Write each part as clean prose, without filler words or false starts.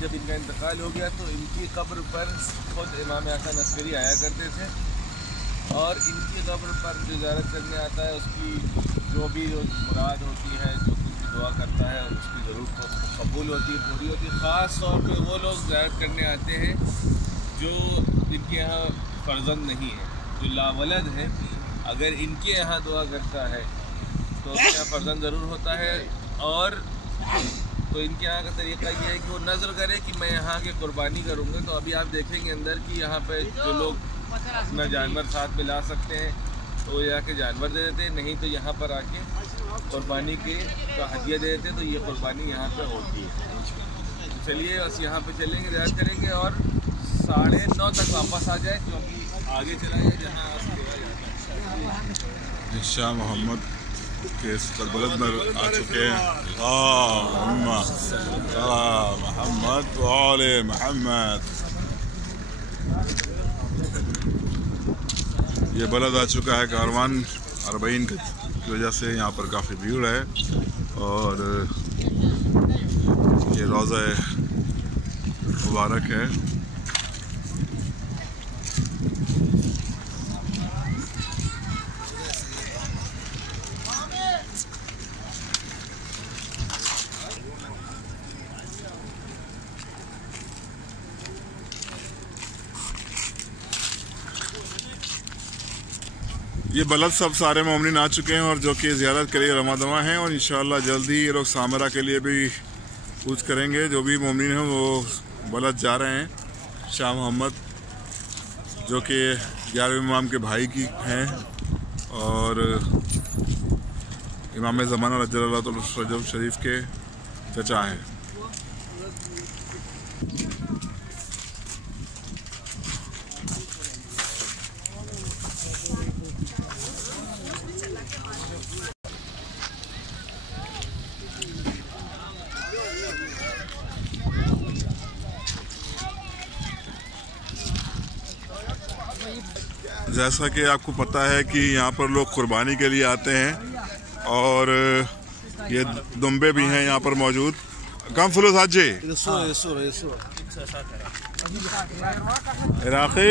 जब इनका इंतकाल हो गया तो इनकी कब्र पर खुद इमाम हसन अस्करी आया करते थे और इनकी कब्र पर जो ज़ियारत करने आता है उसकी जो भी मुराद होती है, जो कुछ भी दुआ करता है उसकी ज़रूर कबूल होती है, पूरी होती है। ख़ास तौर पे वो लोग ज़ियारत करने आते हैं जो इनके यहाँ फ़र्जंद नहीं है, जो लावलद है। अगर इनके यहाँ दुआ करता है तो उसके यहाँ फ़र्जंद ज़रूर होता है। और तो इनके यहाँ का तरीक़ा ये है कि वो नज़र करे कि मैं यहाँ की कुर्बानी करूँगा। तो अभी आप देखेंगे अंदर कि यहाँ पे जो लोग अपना जानवर साथ में ला सकते हैं तो वो जाके जानवर दे देते हैं, नहीं तो यहाँ पर आके कुर्बानी के का हदिया दे देते हैं। तो ये कुर्बानी यहाँ पे होती है। तो चलिए बस यहाँ पे चलेंगे, ज़ियारत करेंगे और 9:30 तक वापस आ जाए क्योंकि आगे चला जाए जहाँ शाह मोहम्मद के सरबलद में आ चुके हैं। मोहम्मद वाले मोहम्मद, ये बलद आ चुका है। कारवान अरबईन की वजह से यहाँ पर काफ़ी भीड़ है और ये रोज़ा मुबारक है। ये बलद सब सारे मोमिन आ चुके हैं और जो कि ज़ियारत के लिए रमादमा हैं और इंशाअल्लाह जल्दी ये लोग सामरा के लिए भी कुछ करेंगे। जो भी मोमिन हैं वो बलद जा रहे हैं। शाह मोहम्मद जो कि 11वें इमाम के भाई की हैं और इमाम ज़माना रज़ियल्लाहु शरीफ के चचा हैं। जैसा कि आपको पता है कि यहाँ पर लोग कुर्बानी के लिए आते हैं और ये दुम्बे भी हैं यहाँ पर मौजूद। कम फुल साजे इराक़ी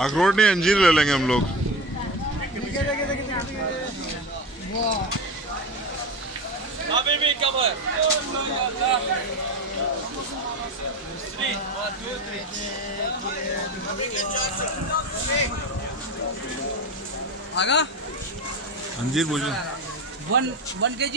अखरोट नहीं अंजीर ले लेंगे हम लोग। अंजीर पूछ लो। 1 kg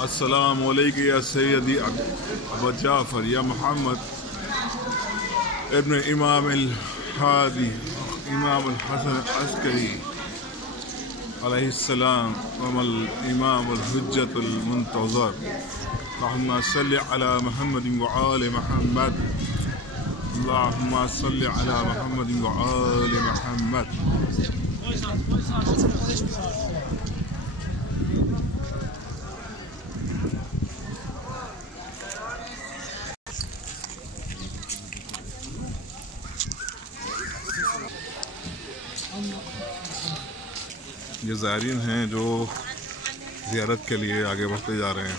अस्सलाम वालेकुम या सैयदी अबू जाफर या मोहम्मद इब्न इमाम अल-हादी इमाम अल-हसन अस्करी अलैहिस्सलाम वमल इमाम अल-हुज्जत अल-मुंतज़र अल्लाहुम्मा सल्लि अला मुहम्मद व आले मुहम्मद अल्लाहुम्मा सल्लि अला मुहम्मद व आले मुहम्मद। ये ज़ायरीन हैं जो ज़ियारत के लिए आगे बढ़ते जा रहे हैं।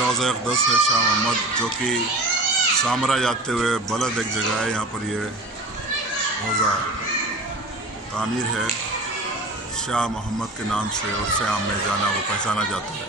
रोज़ा अक़दस है शाह मोहम्मद, जो कि सामरा जाते हुए बलद एक जगह है। यहाँ पर ये रोज़ा तामीर है शाह मोहम्मद के नाम से, और शाम में जाना वो पहचाना जाता है।